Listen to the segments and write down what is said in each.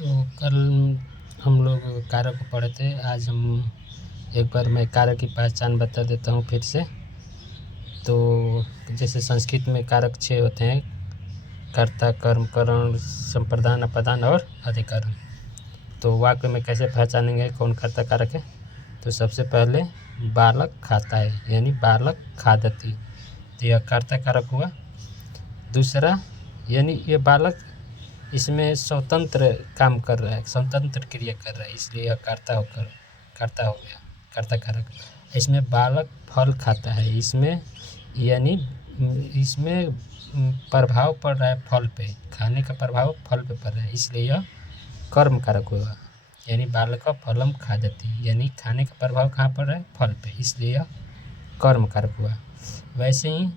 तो कल हम लोग कारक को पढ़े थे। आज हम एक बार मैं कारक की पहचान बता देता हूँ फिर से। तो जैसे संस्कृत में कारक 6 होते हैं: कर्ता, कर्म, करण, संप्रदान, अपदान और अधिकरण। तो वाक्य में कैसे पहचानेंगे कौन कर्ता कारक है? तो सबसे पहले बालक खाता है, यानी बालक खादति, तो यह कर्ता कारक हुआ। दूसरा, यानी ये बालक इसमें स्वतंत्र काम कर रहा है, स्वतंत्र क्रिया कर रहा है, इसलिए यह कर्ता हो गया, कर्ता कारक। इसमें बालक फल खाता है, इसमें यानी इसमें प्रभाव पड़ रहा है फल पे, खाने का प्रभाव फल पे पड़ रहा है, इसलिए यह कर्म कारक हुआ। यानी बालक फलम खादति, यानी खाने का प्रभाव कहाँ पड़ रहा है? फल पे, इसलिए यह कर्म कारक हुआ। वैसे ही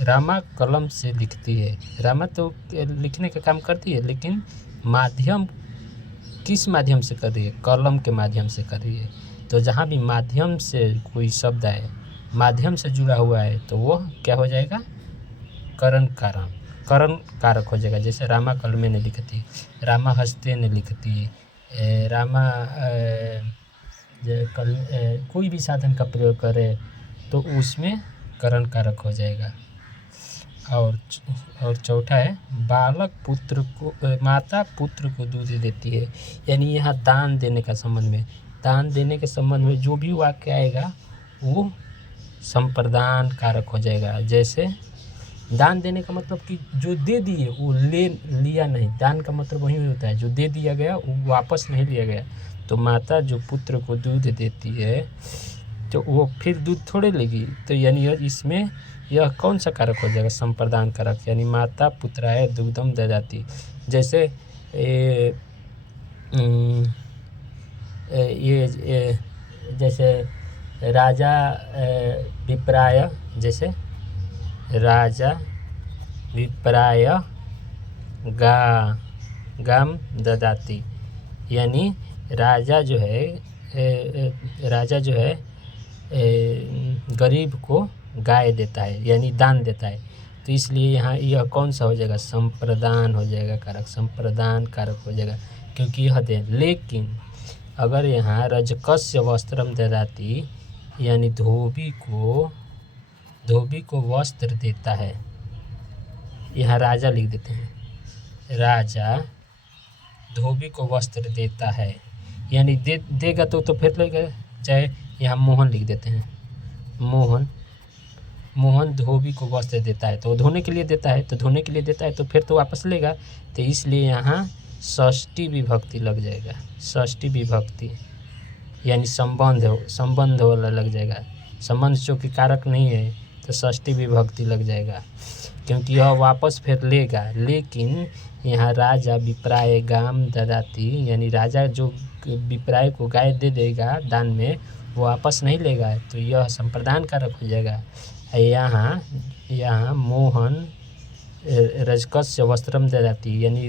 रामा कलम से लिखती है। रामा तो लिखने का काम करती है, लेकिन माध्यम किस माध्यम से कर रही है? कलम के माध्यम से कर रही है। तो जहाँ भी माध्यम से कोई शब्द आए, माध्यम से जुड़ा हुआ है, तो वो क्या हो जाएगा? करण कारक हो जाएगा। जैसे रामा कलमे ने लिखती, रामा हस्ते ने लिखती, रामा कोई भी साधन का प्रयोग करे तो उसमें करण कारक हो जाएगा। और चौथा है बालक पुत्र को, माता पुत्र को दूध देती है, यानी यहाँ दान देने का संबंध में, दान देने के संबंध में जो भी वाक्य आएगा वो संप्रदान कारक हो जाएगा। जैसे दान देने का मतलब कि जो दे दिए वो लिया नहीं, दान का मतलब वही होता है जो दे दिया गया वो वापस नहीं लिया गया। तो माता जो पुत्र को दूध देती है तो वो फिर दूध थोड़े लेगी, तो यानी इसमें यह कौन सा कारक हो जाएगा? संप्रदान कारक, यानी माता पुत्राय दुग्धम ददाति। जैसे जैसे राजा विप्राय, जैसे राजा विप्राय गाम ददाति, यानी राजा जो है गरीब को गाय देता है, यानी दान देता है। तो इसलिए यहाँ यह कौन सा हो जाएगा? संप्रदान हो जाएगा कारक, संप्रदान कारक हो जाएगा, क्योंकि यह दे। लेकिन अगर यहाँ रजकस्य वस्त्रम ददाति, यानी धोबी को वस्त्र देता है, यहाँ राजा लिख देते हैं, राजा धोबी को वस्त्र देता है, यानी देगा तो फिर लेगा। चाहे यहाँ मोहन लिख देते हैं, मोहन धोबी को वस्त्र देता है, तो धोने के लिए देता है, तो फिर तो वापस लेगा। तो इसलिए यहाँ षष्ठी विभक्ति लग जाएगा, षष्ठी विभक्ति, यानी संबंध वाला लग जाएगा। संबंध जो कि कारक नहीं है तो षष्ठी विभक्ति लग जाएगा, क्योंकि यह वापस फिर लेगा। लेकिन यहाँ राजा विप्राय गाम ददाति, यानी राजा जो विप्राय को गाय दे देगा दान में, वो वापस नहीं लेगा, तो यह संप्रदान कारक हो जाएगा। यहाँ मोहन रजकस्य वस्त्रम ददाति, यानी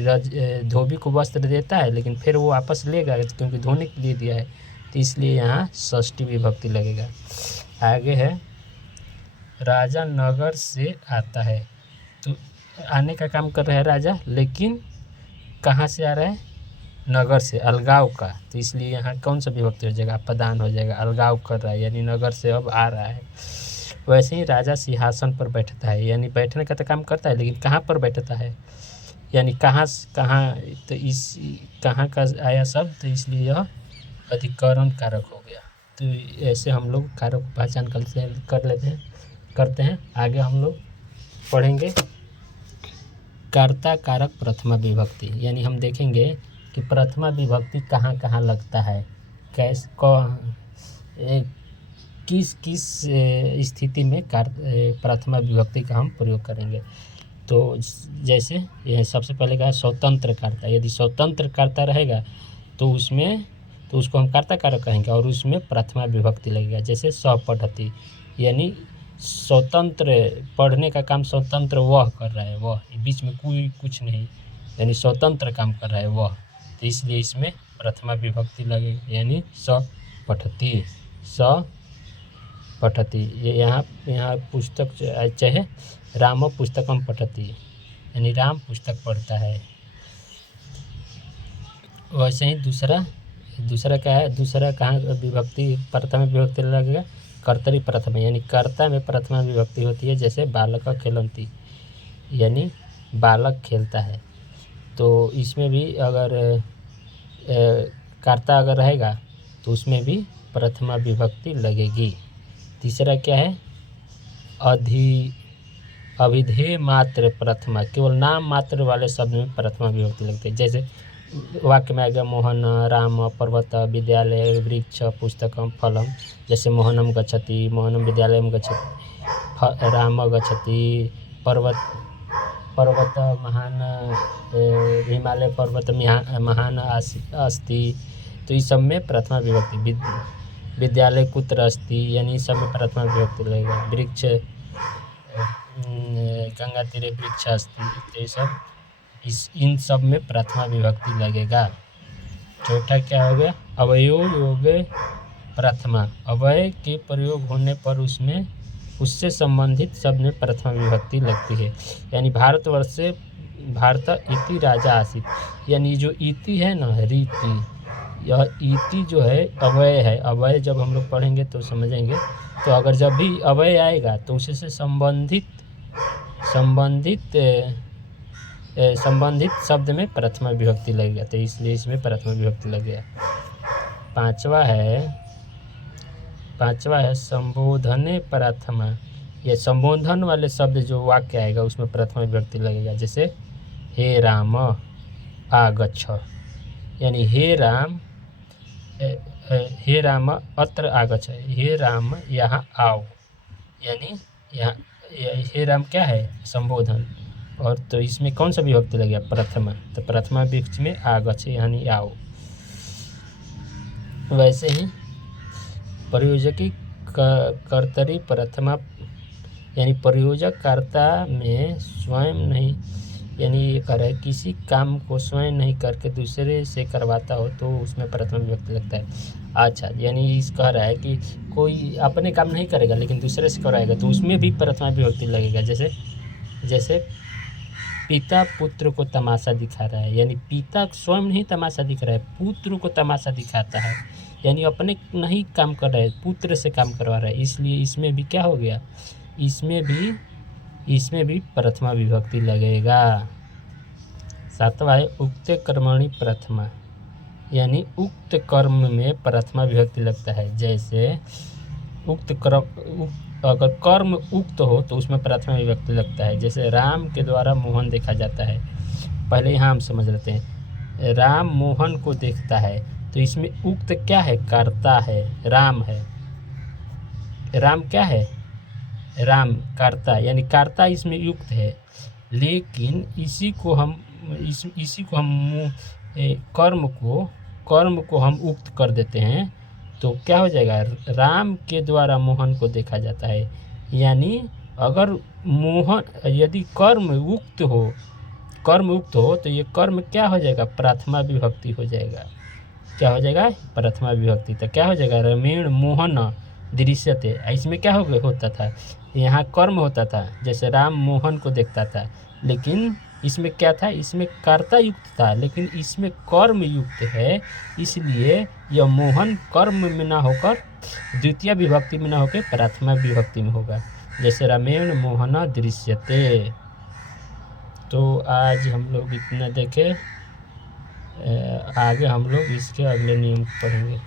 धोबी को वस्त्र देता है, लेकिन फिर वो वापस लेगा क्योंकि धोने के लिए दिया है, तो इसलिए यहाँ षष्ठी विभक्ति लगेगा। आगे है राजा नगर से आता है, तो आने का काम कर रहा है राजा, लेकिन कहाँ से आ रहा है? नगर से, अलगाव का, तो इसलिए यहाँ कौन सा विभक्ति हो जाएगा? अपदान हो जाएगा, अलगाव कर रहा है, यानी नगर से अब आ रहा है। वैसे ही राजा सिंहासन पर बैठता है, यानी बैठने का तो काम करता है, लेकिन कहाँ पर बैठता है, यानी कहाँ, तो इस कहाँ का आया शब्द, तो इसलिए यह अधिकरण कारक हो गया। तो ऐसे हम लोग कारक को पहचान करते हैं। आगे हम लोग पढ़ेंगे कर्ता कारक प्रथमा विभक्ति, यानी हम देखेंगे कि प्रथमा विभक्ति कहाँ कहाँ लगता है, किस स्थिति में प्रथमा विभक्ति का हम प्रयोग करेंगे। तो जैसे यह सबसे पहले कहा स्वतंत्र कर्ता, यदि स्वतंत्र कर्ता रहेगा तो उसको हम कर्ता कारक कहेंगे और उसमें प्रथमा विभक्ति लगेगा। जैसे स्वपठति, यानी स्वतंत्र पढ़ने का काम स्वतंत्र वह कर रहा है, वह बीच में कोई कुछ नहीं, यानी स्वतंत्र काम कर रहा है वह, तो इसलिए इसमें प्रथमा विभक्ति लगेगी, यानी पठति। ये यहाँ पुस्तक चाहे राम पुस्तकम पठति, यानी राम पुस्तक पढ़ता है। वैसे ही दूसरा दूसरा क्या है, दूसरा कहाँ विभक्ति प्रथमा विभक्ति लगेगा, कर्तरी प्रथमा, यानी कर्ता में प्रथमा विभक्ति होती है। जैसे बालक खेलन्ति, यानी बालक खेलता है। तो इसमें भी अगर कर्ता अगर रहेगा तो उसमें भी प्रथमा विभक्ति लगेगी। तीसरा क्या है, अभिधेय मात्र प्रथमा, केवल नाम मात्र वाले शब्द में प्रथमा विभक्ति लगती है। जैसे वाक्य में आएगा मोहन राम पर्वत विद्यालय वृक्ष पुस्तकम फलम। जैसे मोहनम गच्छति, मोहनम विद्यालयम गच्छति, राम गच्छति, पर्वत महान, हिमालय पर्वत महान अस्ति। तो इस सब में प्रथमा विभक्ति। विद्यालय कुत्र अस्ति, यानी इस सब में प्रथमा विभक्ति लगेगा। वृक्ष, गंगा तीरे वृक्ष अस्ति, तो ये सब इन सब में प्रथमा विभक्ति लगेगा। चौथा क्या हो गया, अवयव योग प्रथमा, अवय के प्रयोग होने पर उसमें उससे संबंधित शब्द में प्रथमा विभक्ति लगती है। यानी भारतवर्ष से भारत इति राजा आसित, यानी जो इति है ना, रीति, यह इति जो है अवय है। अवय जब हम लोग पढ़ेंगे तो समझेंगे। तो अगर जब भी अवय आएगा तो उसी से संबंधित शब्द में प्रथमा विभक्ति लगेगा, तो इसलिए इसमें प्रथमा विभक्ति लगेगा। पांचवा है संबोधने प्रथमा, ये संबोधन वाले शब्द जो वाक्य आएगा उसमें प्रथमा विभक्ति लगेगा। जैसे हे राम आगच्छ, यानी हे राम अत्र आगच्छ, हे राम यहाँ आओ, यानी यहाँ हे राम क्या है, संबोधन। और तो इसमें कौन सा विभक्ति लगेगा, प्रथमा, तो प्रथमा विभक्ति में आगच्छ यानी आओ। वैसे ही प्रयोजकी कर्तरी प्रथमा, यानी प्रयोजक कर्ता में स्वयं नहीं, यानी ये कह रहा है किसी काम को स्वयं नहीं करके दूसरे से करवाता हो तो उसमें प्रथमा विभक्ति लगता है। अच्छा, यानी इस कह रहा है कि कोई अपने काम नहीं करेगा लेकिन दूसरे से कराएगा तो उसमें भी प्रथमा विभक्ति लगेगा। जैसे पिता पुत्र को तमाशा दिखा रहा है, यानी पिता स्वयं नहीं तमाशा दिख रहा है, पुत्र को तमाशा दिखाता है, यानी अपने नहीं काम कर रहा है, पुत्र से काम करवा रहा है। इसलिए इसमें भी क्या हो गया, इसमें भी प्रथमा विभक्ति लगेगा। सातवां है उक्त कर्मणि प्रथमा, यानी उक्त कर्म में प्रथमा विभक्ति लगता है। जैसे अगर कर्म उक्त हो तो उसमें प्रथमा विभक्ति लगता है। जैसे राम के द्वारा मोहन देखा जाता है, पहले यहाँ हम समझ लेते हैं। राम मोहन को देखता है तो इसमें उक्त क्या है, कर्ता है, राम है। राम क्या है, राम कर्ता, यानी कर्ता इसमें युक्त है। लेकिन इसी को हम कर्म को हम उक्त कर देते हैं तो क्या हो जाएगा, राम के द्वारा मोहन को देखा जाता है। यानी अगर यदि कर्म उक्त हो तो ये कर्म क्या हो जाएगा, प्रथमा विभक्ति हो जाएगा। क्या हो जाएगा, प्रथमा विभक्ति। तो क्या हो जाएगा, रमेण मोहन दृश्यते, इसमें क्या होता था, यहाँ कर्म होता था, जैसे राम मोहन को देखता था, लेकिन इसमें क्या था, इसमें कर्ता युक्त था, लेकिन इसमें कर्म युक्त है। इसलिए यह मोहन कर्म में ना होकर द्वितीय विभक्ति में ना होकर प्रथमा विभक्ति में होगा। जैसे रामेण मोहन दृश्यते। तो आज हम लोग इतना देखें, आगे हम लोग इसके अगले नियम पढ़ेंगे।